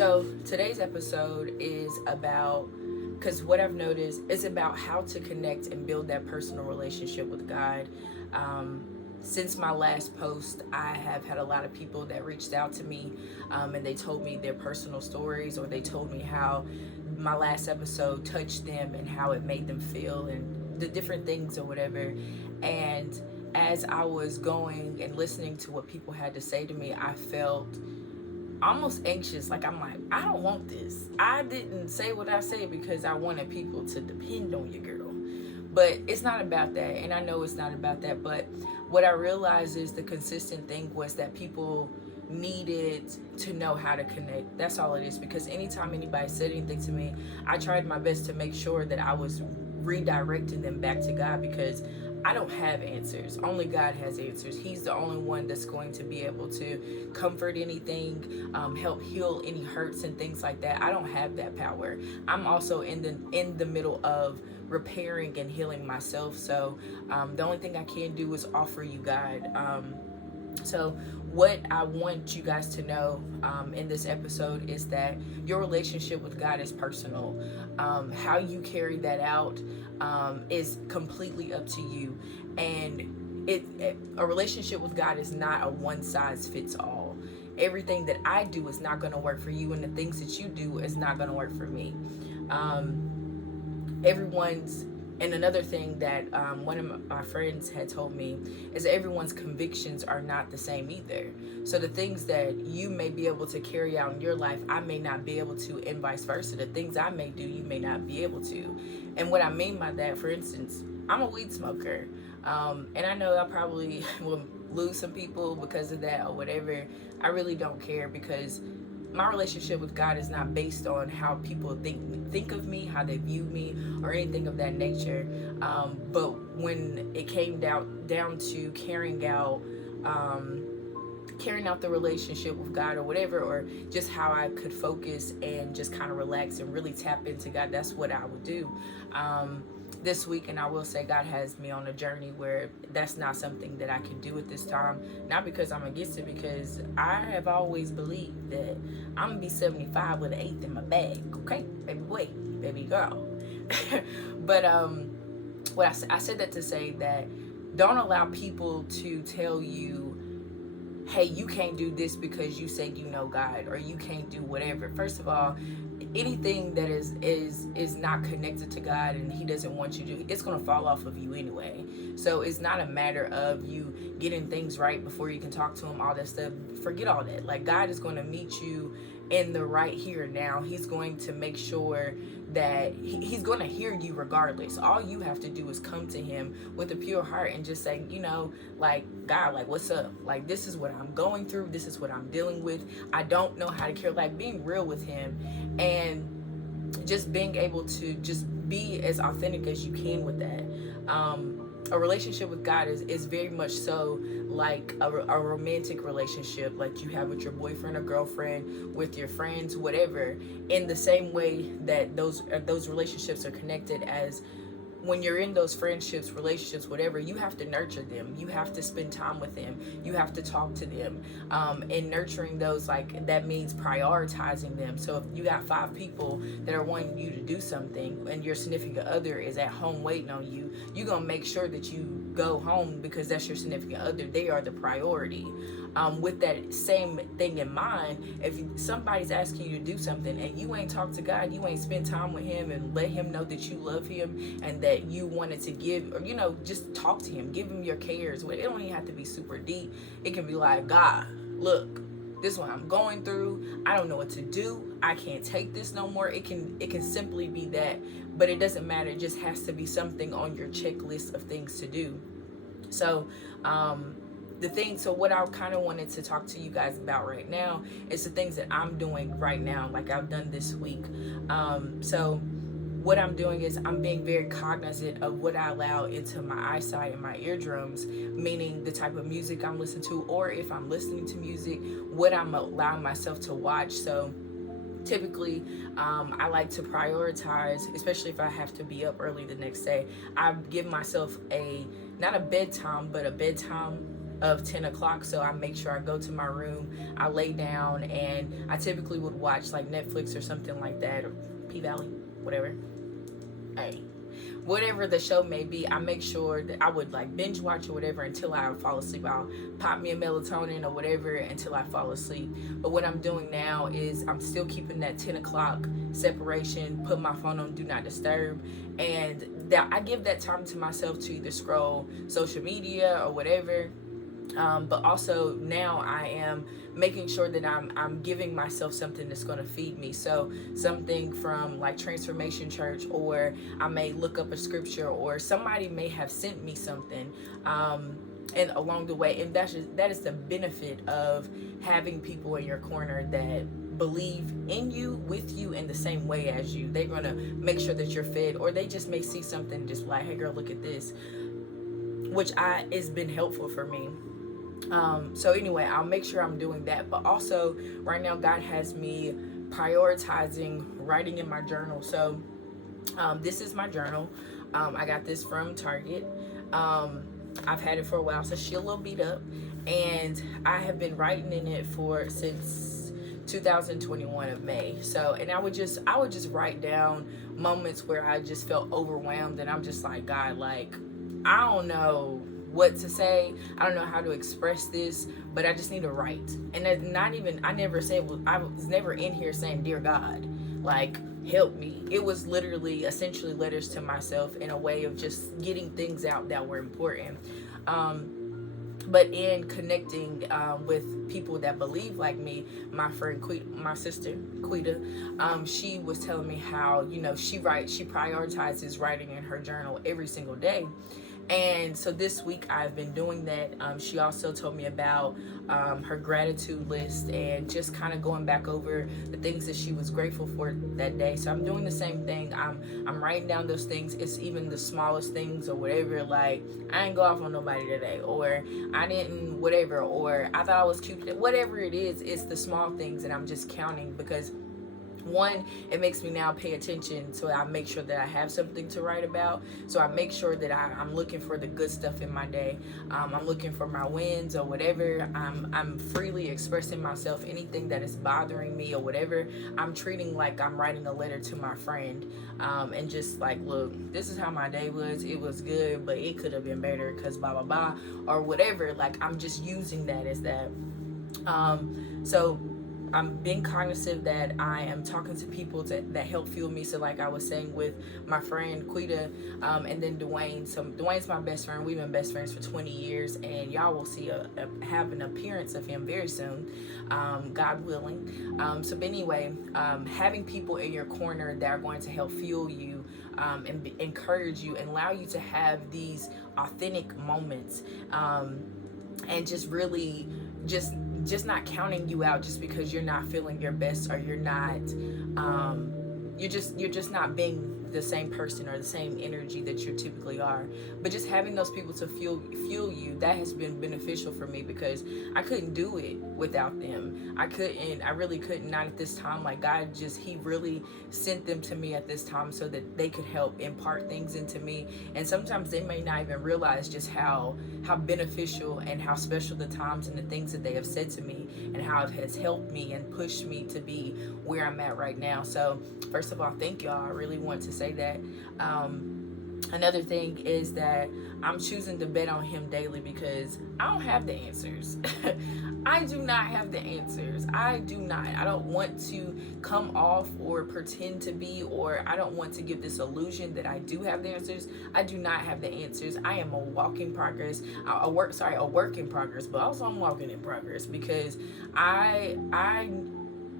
So today's episode is about, because what I've noticed is about how to connect and build that personal relationship with God. Um, since my last post, I have had a lot of people that reached out to me, and they told me their personal stories, or they told me how my last episode touched them and how it made them feel and the different things or whatever. And as I was going and listening to what people had to say to me, I felt almost anxious. Like, I'm like, I don't want this. I didn't say what I said because I wanted people to depend on you, girl. But it's not about that. And I know it's not about that. But what I realized is the consistent thing was that people needed to know how to connect. That's all it is. Because anytime anybody said anything to me, I tried my best to make sure that I was redirecting them back to God, because I don't have answers. Only God has answers. He's the only one that's going to be able to comfort anything, help heal any hurts and things like that. I don't have that power. I'm also in the middle of repairing and healing myself. So the only thing I can do is offer you God. So what I want you guys to know in this episode is that your relationship with God is personal. How you carry that out is completely up to you. And a relationship with God is not a one size fits all. Everything that I do is not going to work for you, and the things that you do is not going to work for me. And another thing that one of my friends had told me is that everyone's convictions are not the same either. So the things that you may be able to carry out in your life, I may not be able to, and vice versa. The things I may do, you may not be able to. And what I mean by that, for instance, I'm a weed smoker. And I know I probably will lose some people because of that or whatever. I really don't care, because my relationship with God is not based on how people think of me, how they view me, or anything of that nature. But when it came down to carrying out the relationship with God or whatever, or just how I could focus and just kind of relax and really tap into God, that's what I would do. This week, and I will say God has me on a journey where that's not something that I can do at this time. Not because I'm against it, because I have always believed that I'm gonna be 75 with an eighth in my bag. Okay, baby boy, baby girl. But what I said that to say that don't allow people to tell you, hey, you can't do this because you say you know God, or you can't do whatever. First of all, anything that is not connected to God and He doesn't want you to, it's going to fall off of you anyway. So it's not a matter of you getting things right before you can talk to Him, all that stuff. Forget all that. Like, God is going to meet you in the right here and now. He's going to make sure that he's going to hear you regardless. All you have to do is come to Him with a pure heart and just say, like, God, like, what's up? Like, this is what I'm going through. This is what I'm dealing with. I don't know how to care. Like, being real with Him and just being able to just be as authentic as you can with that. A relationship with God is very much so like a romantic relationship, like you have with your boyfriend or girlfriend, with your friends, whatever, in the same way that those relationships are connected. As when you're in those friendships, relationships, whatever, you have to nurture them. You have to spend time with them. You have to talk to them. And nurturing those, like, that means prioritizing them. So if you got 5 people that are wanting you to do something and your significant other is at home waiting on you, you're going to make sure that you go home because that's your significant other. They are the priority. With that same thing in mind, if somebody's asking you to do something and you ain't talk to God, you ain't spend time with Him and let Him know that you love Him and that you wanted to give, or just talk to Him, give Him your cares. It don't even have to be super deep. It can be like, God, look, this is what I'm going through. I don't know what to do. I can't take this no more. It can simply be that, but it doesn't matter. It just has to be something on your checklist of things to do. So so what I kind of wanted to talk to you guys about right now is the things that I'm doing right now, like I've done this week. So what I'm doing is I'm being very cognizant of what I allow into my eyesight and my eardrums, meaning the type of music I'm listening to, or if I'm listening to music, what I'm allowing myself to watch. So typically, I like to prioritize, especially if I have to be up early the next day. I give myself not a bedtime, but a bedtime of 10 o'clock. So I make sure I go to my room, I lay down, and I typically would watch like Netflix or something like that, or P-Valley, whatever. Hey, whatever the show may be, I make sure that I would like binge watch or whatever until I fall asleep. I'll pop me a melatonin or whatever until I fall asleep. But what I'm doing now is I'm still keeping that 10 o'clock separation, put my phone on do not disturb, and that I give that time to myself to either scroll social media or whatever. But also now I am making sure that I'm giving myself something that's going to feed me. So something from like Transformation Church, or I may look up a scripture, or somebody may have sent me something and along the way. And that is the benefit of having people in your corner that believe in you, with you, in the same way as you. They're going to make sure that you're fed, or they just may see something just like, hey girl, look at this, which it's been helpful for me. So anyway, I'll make sure I'm doing that. But also right now God has me prioritizing writing in my journal. So this is my journal. I got this from Target. I've had it for a while, so she's a little beat up, and I have been writing in it since 2021 of May. So, and I would just write down moments where I just felt overwhelmed, and I'm just like, God, like, I don't know what to say, I don't know how to express this, but I just need to write. And that's not even, I was never in here saying, dear God, like, help me. It was literally essentially letters to myself in a way of just getting things out that were important. But in connecting with people that believe like me, my friend, my sister, Quita, she was telling me how, she prioritizes writing in her journal every single day. And so this week I've been doing that. She also told me about her gratitude list, and just kind of going back over the things that she was grateful for that day. So I'm doing the same thing. I'm writing down those things. It's even the smallest things or whatever, like I didn't go off on nobody today, or I didn't whatever, or I thought I was cute. Whatever it is, it's the small things that I'm just counting, because one, it makes me now pay attention, so I make sure that I have something to write about. So I make sure that I'm looking for the good stuff in my day. I'm looking for my wins or whatever. I'm freely expressing myself. Anything that is bothering me or whatever, I'm treating like I'm writing a letter to my friend, and just like, look, this is how my day was. It was good, but it could have been better because blah blah blah or whatever. Like, I'm just using that as that. So I'm being cognizant that I am talking to people that help fuel me. So like I was saying with my friend Quita, and then Dwayne. So Dwayne's my best friend. We've been best friends for 20 years, and y'all will see have an appearance of him very soon, God willing. So but anyway, having people in your corner that are going to help fuel you, and encourage you, and allow you to have these authentic moments, and just really just not counting you out just because you're not feeling your best, or you're not you're just not being the same person or the same energy that you typically are. But just having those people to fuel you, that has been beneficial for me, because I couldn't do it without them. I really couldn't, not at this time. Like, God he really sent them to me at this time so that they could help impart things into me. And sometimes they may not even realize just how beneficial and how special the times and the things that they have said to me, and how it has helped me and pushed me to be where I'm at right now. So first of all, thank y'all. I really want to say that. Another thing is that I'm choosing to bet on him daily, because I don't have the answers. I do not have the answers. I do not. I don't want to come off or pretend to be, or I don't want to give this illusion that I do have the answers. I do not have the answers. I am a work in progress, but also I'm walking in progress, because I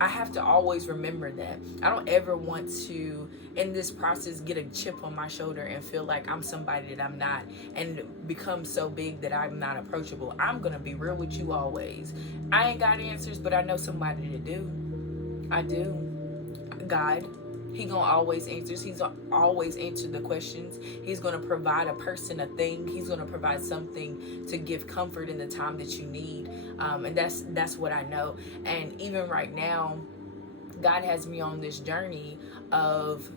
have to always remember that. I don't ever want to, in this process, get a chip on my shoulder and feel like I'm somebody that I'm not, and become so big that I'm not approachable. I'm going to be real with you always. I ain't got answers, but I know somebody to do. I do. God. He gonna always answer. He's always answered the questions. He's gonna provide a person, a thing. He's gonna provide something to give comfort in the time that you need. And that's what I know. And even right now, God has me on this journey of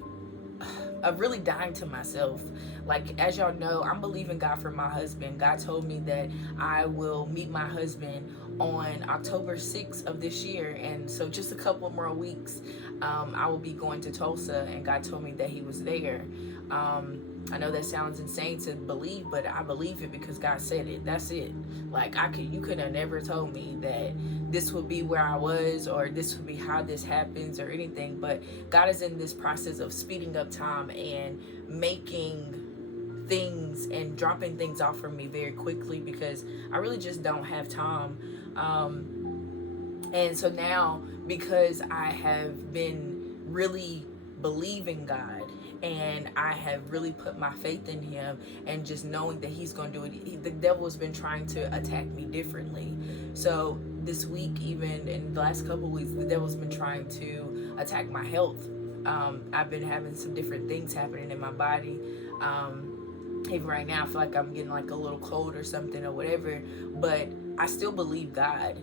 really dying to myself. Like, as y'all know, I'm believing God for my husband. God told me that I will meet my husband on October 6th of this year, and so just a couple more weeks, I will be going to Tulsa, and God told me that he was there. I know that sounds insane to believe, but I believe it because God said it. That's it. Like, you could have never told me that this would be where I was, or this would be how this happens, or anything. But God is in this process of speeding up time and making things and dropping things off for me very quickly, because I really just don't have time. And so now, because I have been really believing God, and I have really put my faith in him, and just knowing that he's going to do it. The devil has been trying to attack me differently. So this week, even in the last couple of weeks, the devil's been trying to attack my health. I've been having some different things happening in my body. Even right now, I feel like I'm getting like a little cold or something or whatever, but I still believe God.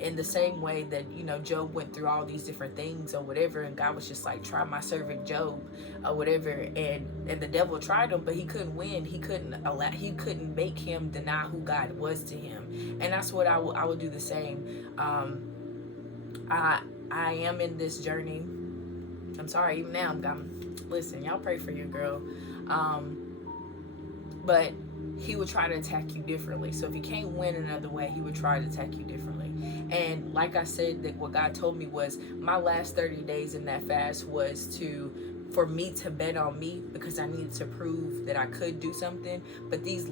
In the same way that, you know, Job went through all these different things or whatever, and God was just like, try my servant Job or whatever, and the devil tried him, but he couldn't win. He couldn't make him deny who God was to him. And that's what I will do the same. I am in this journey. I'm sorry, even now listen, y'all pray for your girl. But he would try to attack you differently. So if he can't win another way, he would try to attack you differently. And like I said, that what God told me was my last 30 days in that fast was for me to bet on me, because I needed to prove that I could do something. But these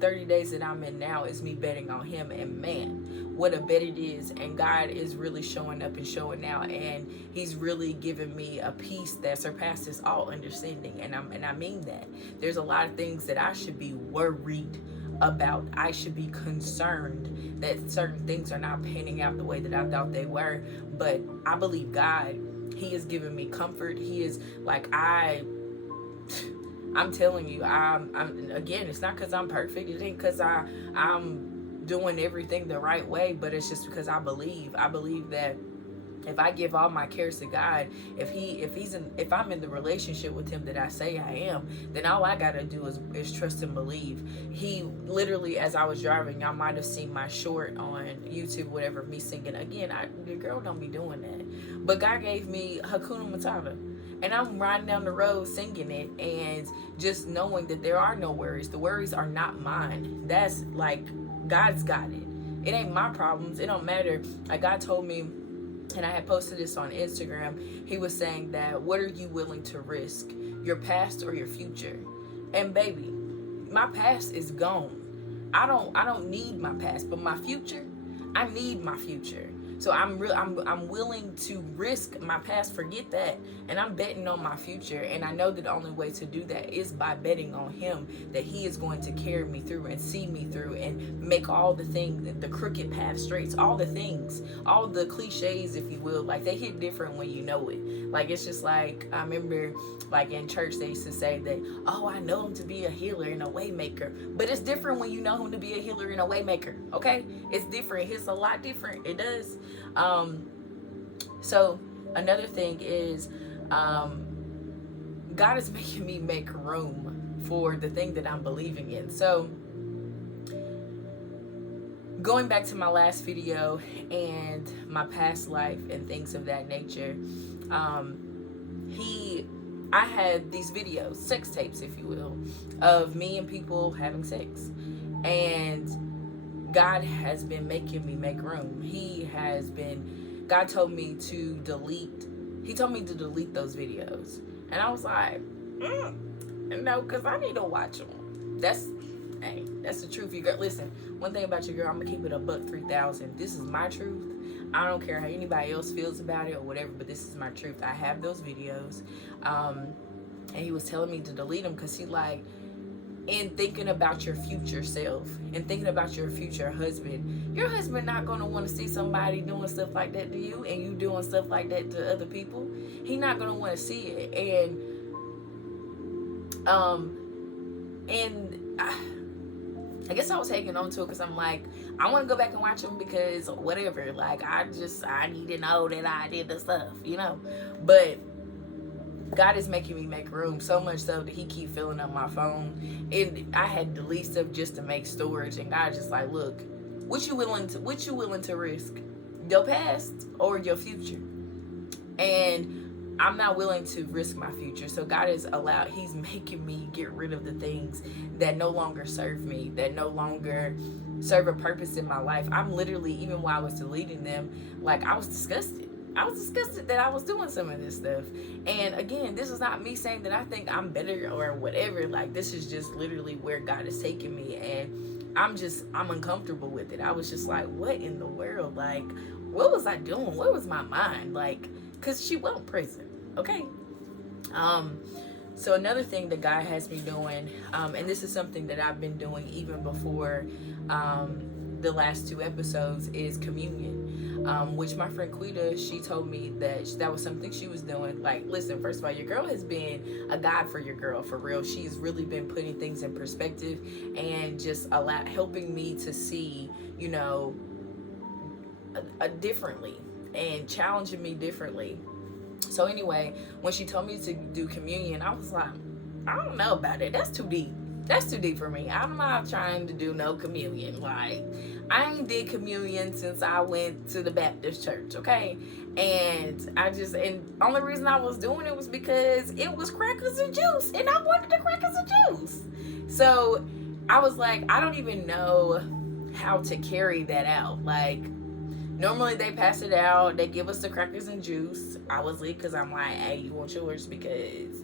30 days that I'm in now is me betting on him, and man, what a bet it is. And God is really showing up and showing out, and he's really giving me a peace that surpasses all understanding. And I mean that. There's a lot of things that I should be worried about. I should be concerned that certain things are not panning out the way that I thought they were. But I believe God. He has given me comfort. He is like, I'm telling you, I'm again, it's not because I'm perfect. It ain't because I'm doing everything the right way, but it's just because I believe that if I give all my cares to God, if I'm in the relationship with him that I say I am, then all I gotta do is trust and believe. He literally, as I was driving, y'all might have seen my short on YouTube, whatever, me singing. Again, your girl don't be doing that. But God gave me Hakuna Matata. And I'm riding down the road singing it, and just knowing that there are no worries. The worries are not mine. That's like, God's got it. It ain't my problems. It don't matter. Like God told me, and I had posted this on Instagram, he was saying that, what are you willing to risk? Your past or your future? And baby, my past is gone. I don't need my past, but my future, I need my future. So I'm willing to risk my past, forget that, and I'm betting on my future. And I know that the only way to do that is by betting on him, that he is going to carry me through and see me through and make all the things, the crooked path straight, all the things, all the cliches, if you will, like they hit different when you know it. Like, it's just like, I remember like in church they used to say that, oh, I know him to be a healer and a way maker. But it's different when you know him to be a healer and a way maker. Okay, it's different. It's a lot different. It does. So another thing is, God is making me make room for the thing that I'm believing in. So going back to my last video and my past life and things of that nature, I had these videos, sex tapes, if you will, of me and people having sex. And God has been making me make room. God told me to delete those videos. And I was like, no, because I need to watch them. That's the truth. You girl, listen, one thing about your girl, I'm going to keep it a buck 3,000. This is my truth. I don't care how anybody else feels about it or whatever, but this is my truth. I have those videos. And he was telling me to delete them because he like, in thinking about your future self and thinking about your future husband, your husband not going to want to see somebody doing stuff like that to you and you doing stuff like that to other people. He not going to want to see it. And I guess I was hanging on to it because I'm like, I want to go back and watch them because whatever, like I need to know that I did the stuff, you know. But God is making me make room, so much so that he keep filling up my phone. And I had to delete stuff just to make storage. And God just like, look, what you willing to risk? Your past or your future? And I'm not willing to risk my future. So God is he's making me get rid of the things that no longer serve me, that no longer serve a purpose in my life. I'm literally, even while I was deleting them, like, I was disgusted. I was disgusted that I was doing some of this stuff. And again, this is not me saying that I think I'm better or whatever. Like, this is just literally where God is taking me. And I'm uncomfortable with it. I was just like, what in the world? Like, what was I doing? What was my mind? Like, because she won't prison. Okay. So another thing that God has me doing, and this is something that I've been doing even before the last 2 episodes, is communion. Which my friend Quita, she told me that was something she was doing. Like, listen, first of all, your girl has been a guide for your girl, for real. She's really been putting things in perspective and just helping me to see, you know, differently and challenging me differently. So anyway, when she told me to do communion, I was like, I don't know about it. That's too deep. That's too deep for me. I'm not trying to do no communion. Like, I ain't did communion since I went to the Baptist church, okay? And only reason I was doing it was because it was crackers and juice, and I wanted the crackers and juice. So I was like, I don't even know how to carry that out. Like, normally they pass it out, they give us the crackers and juice. I was lit because I'm like, hey, you want yours? Because,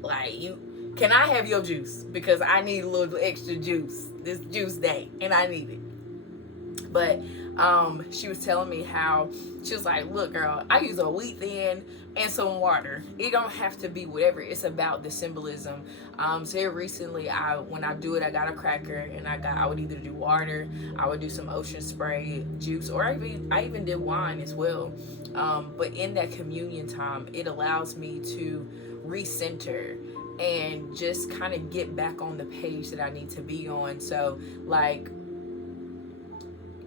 like, can I have your juice? Because I need a little extra juice this juice day, and I need it. But she was telling me how, she was like, look, girl, I use a wheat thin and some water. It don't have to be whatever. It's about the symbolism. So here recently, when I do it, I got a cracker, and I would either do water, I would do some ocean spray juice, or I even did wine as well. But in that communion time, it allows me to recenter and just kind of get back on the page that I need to be on. So, like,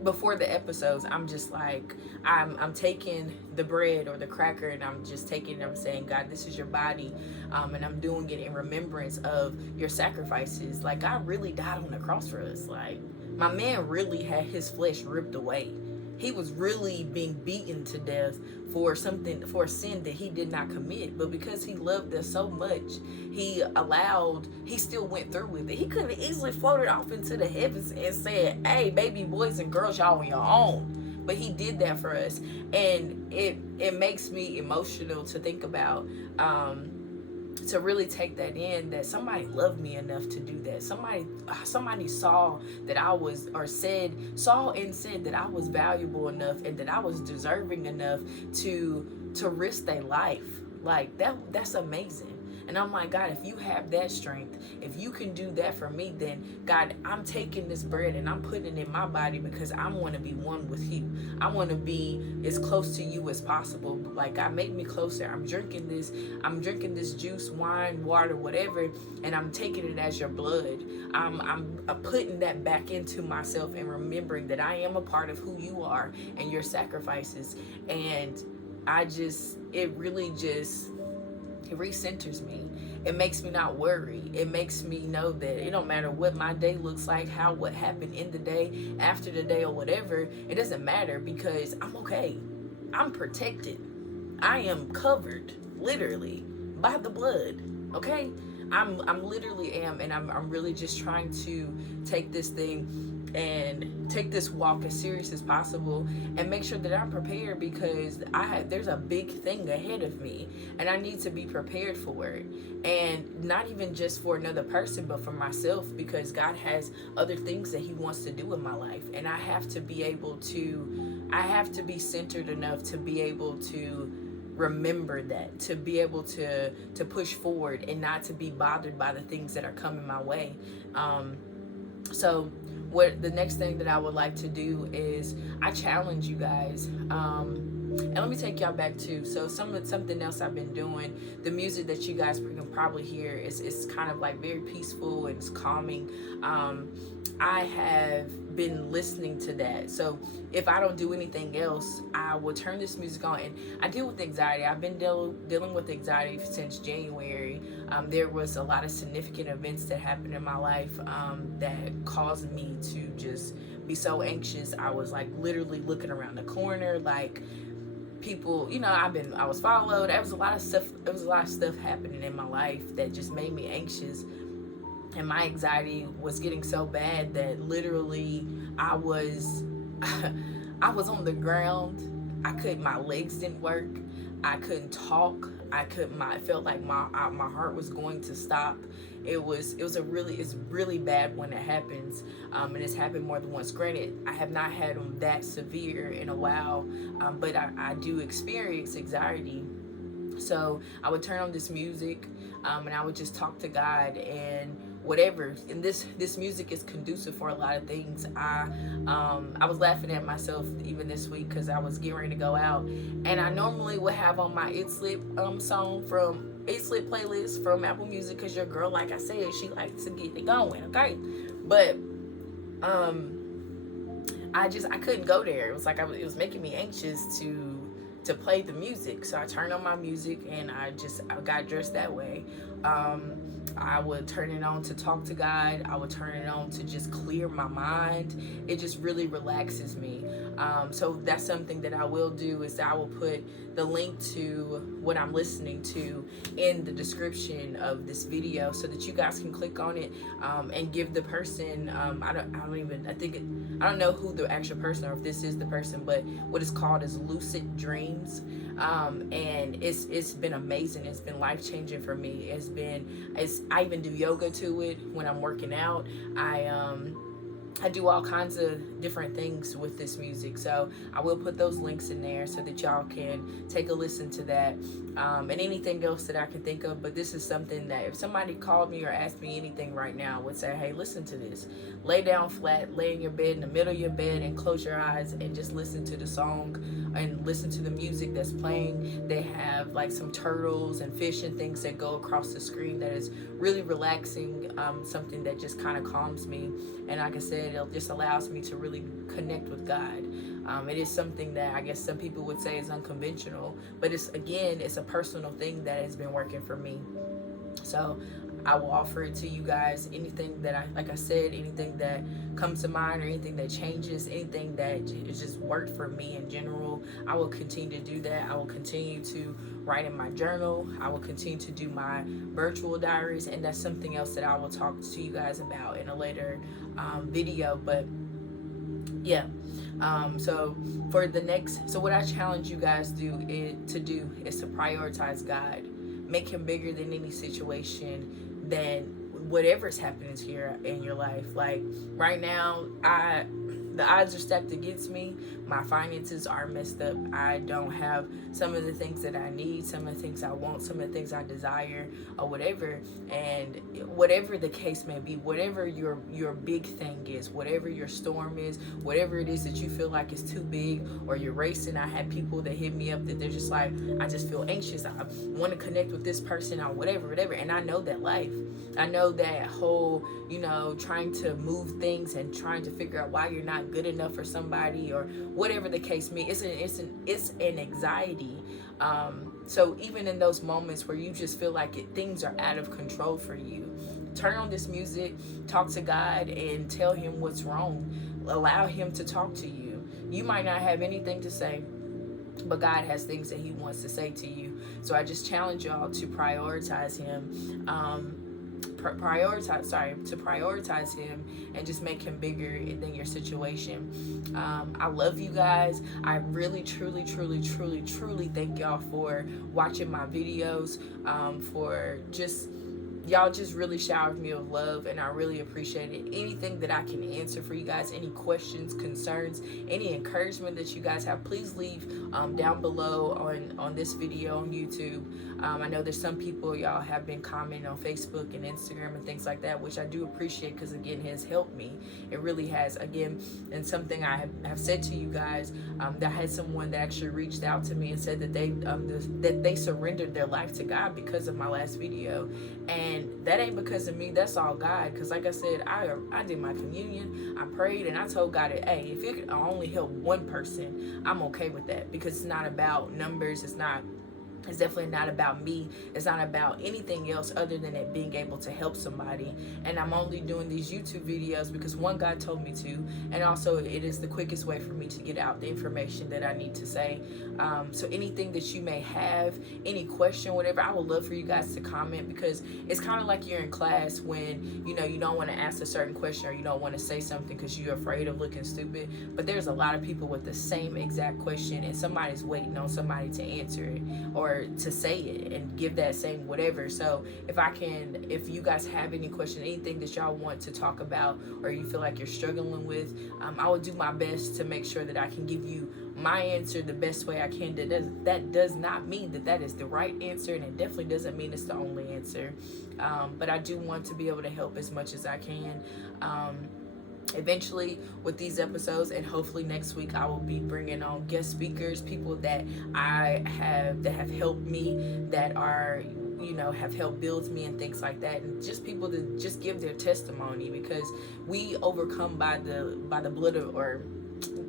before the episodes, I'm just like, I'm taking the bread or the cracker, and I'm just taking it, I'm saying, God, this is your body, and I'm doing it in remembrance of your sacrifices. Like, God really died on the cross for us. Like, my man really had his flesh ripped away. He was really being beaten to death for a sin that he did not commit. But because he loved us so much, he still went through with it. He could have easily floated off into the heavens and said, hey, baby boys and girls, y'all on your own. But he did that for us. And it makes me emotional to think about, to really take that in, that somebody loved me enough to do that. Somebody saw that saw and said that I was valuable enough and that I was deserving enough to risk their life. Like, that's amazing. And I'm like, God, if you have that strength, if you can do that for me, then God, I'm taking this bread and I'm putting it in my body because I want to be one with you. I want to be as close to you as possible. Like, God, make me closer. I'm drinking this juice, wine, water, whatever, and I'm taking it as your blood. I'm putting that back into myself and remembering that I am a part of who you are and your sacrifices. And it recenters me. It makes me not worry. It makes me know that it don't matter what my day looks like, what happened in the day, after the day, or whatever. It doesn't matter because I'm okay. I'm protected. I am covered, literally, by the blood. Okay? I'm literally am, and I'm really just trying to take this thing and take this walk as serious as possible and make sure that I'm prepared, because there's a big thing ahead of me and I need to be prepared for it. And not even just for another person, but for myself, because God has other things that he wants to do in my life, and I have to be centered enough to be able to remember that, to be able to push forward and not to be bothered by the things that are coming my way. So what the next thing that I would like to do is I challenge you guys, and let me take y'all back to, so something else I've been doing. The music that you guys can probably hear is kind of like very peaceful and it's calming. I have been listening to that. So if I don't do anything else, I will turn this music on. And I deal with anxiety. I've been dealing with anxiety since January. There was a lot of significant events that happened in my life that caused me to just be so anxious. I was like literally looking around the corner, like people, I was followed. There was a lot of stuff happening in my life that just made me anxious. And my anxiety was getting so bad that literally I was I was on the ground. My legs didn't work. I couldn't talk. It felt like my heart was going to stop. It's really bad when it happens, and it's happened more than once. Granted, I have not had them that severe in a while, but I do experience anxiety. So I would turn on this music, and I would just talk to God and whatever. And this music is conducive for a lot of things. I was laughing at myself even this week because I was getting ready to go out, and I normally would have on my It Slip song from It Slip playlist from Apple Music, because your girl, like I said, she likes to get it going, okay? But I couldn't go there. It was like it was making me anxious to play the music. So I turned on my music and I got dressed that way. I would turn it on to talk to God. I would turn it on to just clear my mind. It just really relaxes me. So that's something that I will do, is I will put the link to what I'm listening to in the description of this video so that you guys can click on it and give the person, I don't know who the actual person, or if this is the person, but what is called is lucid dreams. And it's been amazing. It's been life-changing for me. I even do yoga to it when I'm working out. I do all kinds of different things with this music. So I will put those links in there so that y'all can take a listen to that, and anything else that I can think of. But this is something that if somebody called me or asked me anything right now, I would say, hey, listen to this. Lay down flat, lay in your bed, in the middle of your bed, and close your eyes and just listen to the song and listen to the music that's playing. They have like some turtles and fish and things that go across the screen that is really relaxing, something that just kind of calms me. And like I said, it just allows me to really connect with God. It is something that I guess some people would say is unconventional, but it's a personal thing that has been working for me. So I will offer it to you guys. Anything that anything that comes to mind, or anything that changes, anything that is just worked for me in general, I will continue to do that. I will continue to write in my journal. I will continue to do my virtual diaries, and that's something else that I will talk to you guys about in a later video. But yeah, so what I challenge you guys to do is to prioritize God. Make him bigger than any situation, than whatever's happening here in your life. Like right now, the odds are stacked against me. My finances are messed up. I don't have some of the things that I need, some of the things I want, some of the things I desire, or whatever. And whatever the case may be, whatever your big thing is, whatever your storm is, whatever it is that you feel like is too big, or you're racing. I had people that hit me up that they're just like, I just feel anxious. I want to connect with this person, or whatever. And I know that life. I know that whole, trying to move things and trying to figure out why you're not good enough for somebody, or whatever the case may be. It's an anxiety. So even in those moments where you just feel like things are out of control for you, turn on this music, talk to God, and tell him what's wrong. Allow him to talk to you. You might not have anything to say, but God has things that he wants to say to you. So I just challenge y'all to prioritize him. Prioritize him and just make him bigger than your situation. I love you guys. I really truly thank y'all for watching my videos, for y'all just really showered me with love, and I really appreciate it. Anything that I can answer for you guys, any questions, concerns, any encouragement that you guys have, please leave down below on this video on YouTube. I know there's some people, y'all have been commenting on Facebook and Instagram and things like that, which I do appreciate, because again, it has helped me. It really has. Again, and something I have said to you guys, that I had someone that actually reached out to me and said that they surrendered their life to God because of my last video. And And that ain't because of me, that's all God. Because like I said, I did my communion, I prayed, and I told God that, hey, if it could only help one person, I'm okay with that. Because it's not about numbers, it's definitely not about me. It's not about anything else other than it being able to help somebody. And I'm only doing these YouTube videos because one, God told me to, and also it is the quickest way for me to get out the information that I need to say. So anything that you may have, any question, whatever, I would love for you guys to comment, because it's kind of like you're in class when, you know, you don't want to ask a certain question or you don't want to say something because you're afraid of looking stupid. But there's a lot of people with the same exact question, and somebody's waiting on somebody to answer it or to say it and give that same whatever. So if you guys have any question, anything that y'all want to talk about or you feel like you're struggling with, I will do my best to make sure that I can give you my answer the best way I can. That does not mean that is the right answer, and it definitely doesn't mean it's the only answer, but I do want to be able to help as much as I can. Eventually with these episodes, and hopefully next week, I will be bringing on guest speakers, people that have helped me, that are, you know, have helped build me and things like that, and just people to just give their testimony, because we overcome by the blood of, or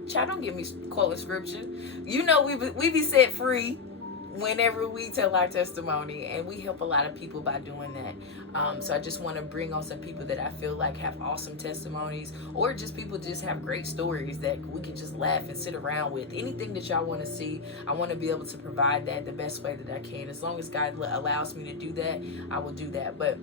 child, don't get me quoting scripture, you know, we be set free whenever we tell our testimony, and we help a lot of people by doing that. So I just want to bring on some people that I feel like have awesome testimonies, or just people just have great stories that we can just laugh and sit around with. Anything that y'all want to see, I want to be able to provide that the best way that I can. As long as God allows me to do that, I will do that. But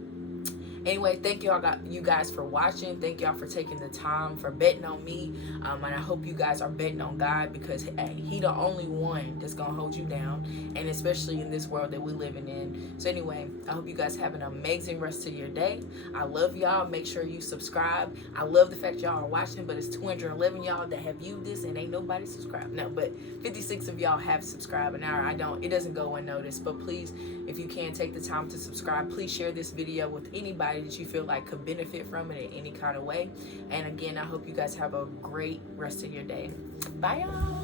anyway, thank you guys for watching. Thank y'all for taking the time, for betting on me, and I hope you guys are betting on God, because hey, He the only one that's gonna hold you down, and especially in this world that we're living in. So anyway, I hope you guys have an amazing rest of your day. I love y'all. Make sure you subscribe. I love the fact y'all are watching, but it's 211 y'all that have viewed this and ain't nobody subscribed. No, but 56 of y'all have subscribed, and it doesn't go unnoticed. But please, if you can, take the time to subscribe. Please share this video with anybody that you feel like could benefit from it in any kind of way. And again, I hope you guys have a great rest of your day. Bye, y'all.